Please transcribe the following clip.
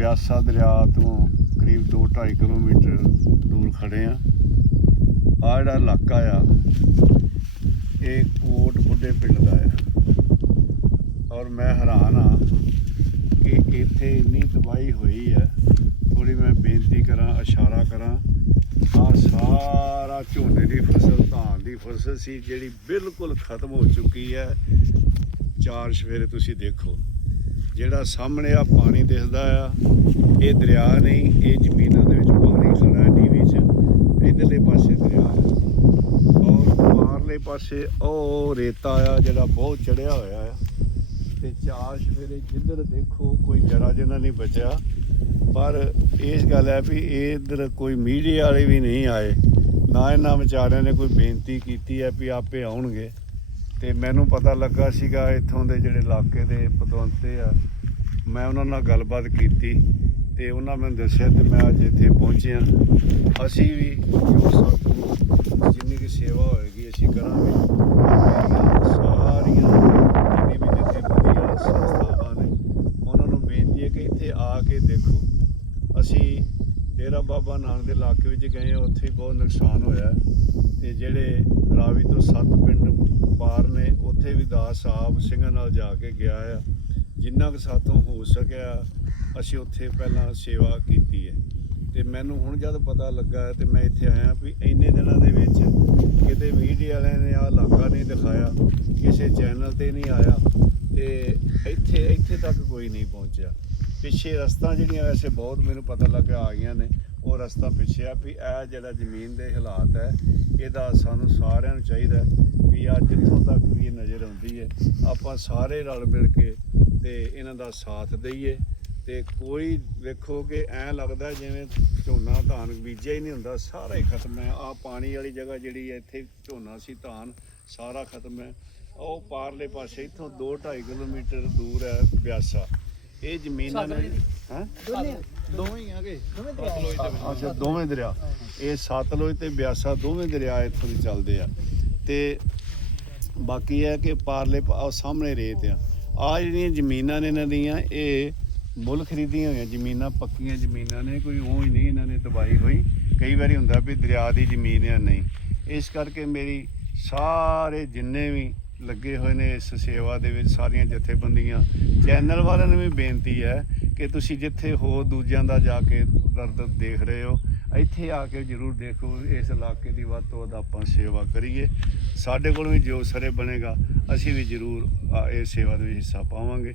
ਪਿਆਸਾ ਦਰਿਆ ਤੋਂ ਕਰੀਬ 2.5 ਕਿਲੋਮੀਟਰ ਦੂਰ ਖੜੇ ਆ ਆ ਜਿਹੜਾ ਇਲਾਕਾ ਆ, ਇਹ ਕੋਟ ਬੁੱਢੇ ਪਿੰਡ ਦਾ ਆ। ਔਰ ਮੈਂ ਹੈਰਾਨ ਆ ਕਿ ਇੱਥੇ ਇੰਨੀ ਤਬਾਹੀ ਹੋਈ ਹੈ। ਥੋੜੀ ਮੈਂ ਬੇਨਤੀ ਕਰਾਂ, ਇਸ਼ਾਰਾ ਕਰਾਂ। ਆ ਸਾਰਾ ਝੋਨੇ ਦੀ ਫਸਲ, ਧਾਨ ਦੀ ਫਸਲ ਸੀ, ਜਿਹੜੀ ਬਿਲਕੁਲ ਖਤਮ ਹੋ ਚੁੱਕੀ ਹੈ। ਚਾਰ ਸਵੇਰੇ ਤੁਸੀਂ ਦੇਖੋ। ਜਿਹੜਾ ਸਾਹਮਣੇ ਆ ਪਾਣੀ ਦਿਸਦਾ ਆ, ਇਹ ਦਰਿਆ ਨਹੀਂ, ਇਹ ਜ਼ਮੀਨਾਂ ਦੇ ਵਿੱਚ ਪਾਣੀ ਖੜਾ ਨੀਵੀਂ ਚ। ਇਧਰਲੇ ਪਾਸੇ ਦਰਿਆ ਆ। ਔਰ ਬਾਹਰਲੇ ਪਾਸੇ ਉਹ ਰੇਤਾ ਆ ਜਿਹੜਾ ਬਹੁਤ ਚੜਿਆ ਹੋਇਆ ਆ। ਤੇ ਚਾਰ ਸਵੇਰੇ ਜਿੱਧਰ ਦੇਖੋ ਕੋਈ ਜਰਾ ਜਿਹਾ ਨਹੀਂ ਬਚਿਆ। ਪਰ ਇਸ ਗੱਲ ਹੈ ਵੀ ਇਧਰ ਕੋਈ ਮੀਡੀਆ ਵਾਲੇ ਵੀ ਨਹੀਂ ਆਏ। ਨਾ ਇਹਨਾਂ ਵਿਚਾਰਿਆਂ ਨੇ ਕੋਈ ਬੇਨਤੀ ਕੀਤੀ ਹੈ ਵੀ ਆਪੇ ਆਉਣਗੇ। ਤੇ ਮੈਨੂੰ ਪਤਾ ਲੱਗਾ ਸੀਗਾ ਇੱਥੋਂ ਦੇ ਜਿਹੜੇ ਇਲਾਕੇ ਦੇ ਪਤਵੰਤੇ ਆ। ਮੈਂ ਉਹਨਾਂ ਨਾਲ ਗੱਲਬਾਤ ਕੀਤੀ ਤੇ ਉਹਨਾਂ ਮੈਨੂੰ ਦੱਸਿਆ ਤੇ ਮੈਂ ਅੱਜ ਇੱਥੇ ਪਹੁੰਚਿਆ। ਅਸੀਂ ਵੀ ਜੋ ਸਾਥੋਂ ਜਿੰਨੀ ਕੀ ਸੇਵਾ ਹੋਏਗੀ ਅਸੀਂ ਕਰਾਂਗੇ। ਸਾਰੀਆਂ ਜਿੰਨੀ ਵੀ ਜਥੇਬੰਦੀਆਂ ਸੰਸਥਾਵਾਂ ਨੇ ਉਹਨਾਂ ਨੂੰ ਬੇਨਤੀ ਹੈ ਕਿ ਇੱਥੇ ਆ ਕੇ ਦੇਖੋ। ਅਸੀਂ ਡੇਰਾ ਬਾਬਾ ਨਾਨਕ ਦੇ ਇਲਾਕੇ ਵਿੱਚ ਗਏ ਹਾਂ, ਉੱਥੇ ਬਹੁਤ ਨੁਕਸਾਨ ਹੋਇਆ। ਤੇ ਜਿਹੜੇ ਰਾਵੀ ਤੋਂ ਸੱਤ ਪਿੰਡ ਨੇ ਵੀ ਦਾਸ ਸਾਹਿਬ ਸਿੰਘਾਂ ਨਾਲ ਜਾ ਕੇ ਗਿਆ ਆ। ਜਿੰਨਾ ਕੁ ਸਾਥੋਂ ਹੋ ਸਕਿਆ, ਅਸੀਂ ਉੱਥੇ ਪਹਿਲਾਂ ਸੇਵਾ ਕੀਤੀ ਹੈ। ਤੇ ਮੈਨੂੰ ਹੁਣ ਜਦ ਪਤਾ ਲੱਗਾ ਹੈ ਤੇ ਮੈਂ ਇੱਥੇ ਆਇਆ ਵੀ ਇੰਨੇ ਦਿਨਾਂ ਦੇ ਵਿੱਚ ਕਿਤੇ ਮੀਡੀਆ ਵਾਲਿਆਂ ਨੇ ਆਹ ਇਲਾਕਾ ਨਹੀਂ ਦਿਖਾਇਆ, ਕਿਸੇ ਚੈਨਲ ਤੇ ਨਹੀਂ ਆਇਆ ਤੇ ਇੱਥੇ ਇੱਥੇ ਤੱਕ ਕੋਈ ਨਹੀਂ ਪਹੁੰਚਿਆ। ਪਿੱਛੇ ਰਸਤਾ ਜਿਹੜੀਆਂ ਵੈਸੇ ਬਹੁਤ ਮੈਨੂੰ ਪਤਾ ਲੱਗਾ ਆ ਗਈਆਂ ਨੇ ਉਹ ਰਸਤਾ ਪਿੱਛੇ ਆ ਵੀ ਇਹ ਜਿਹੜਾ ਜ਼ਮੀਨ ਦੇ ਹਾਲਾਤ ਹੈ, ਇਹਦਾ ਸਾਨੂੰ ਸਾਰਿਆਂ ਨੂੰ ਚਾਹੀਦਾ ਵੀ ਆ ਜਿੱਥੋਂ ਤੱਕ ਵੀ ਇਹ ਨਜ਼ਰ ਆਉਂਦੀ ਹੈ, ਆਪਾਂ ਸਾਰੇ ਰਲ ਮਿਲ ਕੇ ਤੇ ਇਹਨਾਂ ਦਾ ਸਾਥ ਦਈਏ ਤੇ ਕੋਈ ਵੇਖੋ ਕਿ ਐਂ ਲੱਗਦਾ ਜਿਵੇਂ ਝੋਨਾ ਧਾਨ ਬੀਜਿਆ ਹੀ ਨਹੀਂ ਹੁੰਦਾ, ਸਾਰਾ ਹੀ ਖਤਮ ਹੈ। ਆ ਪਾਣੀ ਵਾਲੀ ਜਗ੍ਹਾ ਜਿਹੜੀ ਹੈ, ਇੱਥੇ ਝੋਨਾ ਸੀ, ਧਾਨ ਸਾਰਾ ਖਤਮ ਹੈ। ਉਹ ਪਾਰਲੇ ਪਾਸੇ ਇੱਥੋਂ 2.5 ਕਿਲੋਮੀਟਰ ਦੂਰ ਹੈ ਬਿਆਸਾ। ਇਹ ਜ਼ਮੀਨਾਂ ਨੇ ਹੈ? ਦੋਵੇਂ ਹੀ ਆਗੇ। ਅੱਛਾ ਦੋਵੇਂ ਦਰਿਆ। ਇਹ ਸਤਲੁਜ ਤੇ ਬਿਆਸਾ ਦੋਵੇਂ ਦਰਿਆ ਇੱਥੋਂ ਦੀ ਚੱਲਦੇ ਆ। ਤੇ ਬਾਕੀ ਇਹ ਹੈ ਕਿ ਪਾਰਲੇ ਸਾਹਮਣੇ ਰੇਤ ਆ। ਆ ਜਿਹੜੀਆਂ ਜ਼ਮੀਨਾਂ ਨੇ ਇਹਨਾਂ ਦੀਆਂ ਇਹ ਮੁੱਲ ਖਰੀਦੀਆਂ ਹੋਈਆਂ। ਜ਼ਮੀਨਾਂ ਪੱਕੀਆਂ ਜ਼ਮੀਨਾਂ ਨੇ ਕੋਈ ਉਹ ਹੀ ਨਹੀਂ ਇਹਨਾਂ ਨੇ ਦਬਾਈ ਹੋਈ। ਕਈ ਵਾਰੀ ਹੁੰਦਾ ਵੀ ਦਰਿਆ ਦੀ ਜ਼ਮੀਨ ਆ ਨਹੀਂ। ਇਸ ਕਰਕੇ ਮੇਰੀ ਸਾਰੇ ਜਿੰਨੇ ਵੀ ਲੱਗੇ ਹੋਏ ਨੇ ਇਸ ਸੇਵਾ ਦੇ ਵਿੱਚ ਸਾਰੀਆਂ ਜਥੇਬੰਦੀਆਂ। ਚੈਨਲ ਵਾਲਿਆਂ ਨੂੰ ਵੀ ਬੇਨਤੀ ਹੈ ਕਿ ਤੁਸੀਂ ਜਿੱਥੇ ਹੋ ਦੂਜਿਆਂ ਦਾ ਜਾ ਕੇ ਦਰਦ ਦੇਖ ਰਹੇ ਹੋ ਇੱਥੇ ਆ ਕੇ ਜਰੂਰ ਦੇਖੋ ਇਸ ਇਲਾਕੇ ਦੀ ਵੱਧ ਤੋਂ ਵੱਧ ਆਪਾਂ ਸੇਵਾ ਕਰੀਏ। ਸਾਡੇ ਕੋਲ ਵੀ ਜੋ ਸਰੇ ਬਣੇਗਾ ਅਸੀਂ ਵੀ ਜਰੂਰ ਆ, ਇਹ ਸੇਵਾ ਦੇ ਵਿੱਚ ਹਿੱਸਾ ਪਾਵਾਂਗੇ।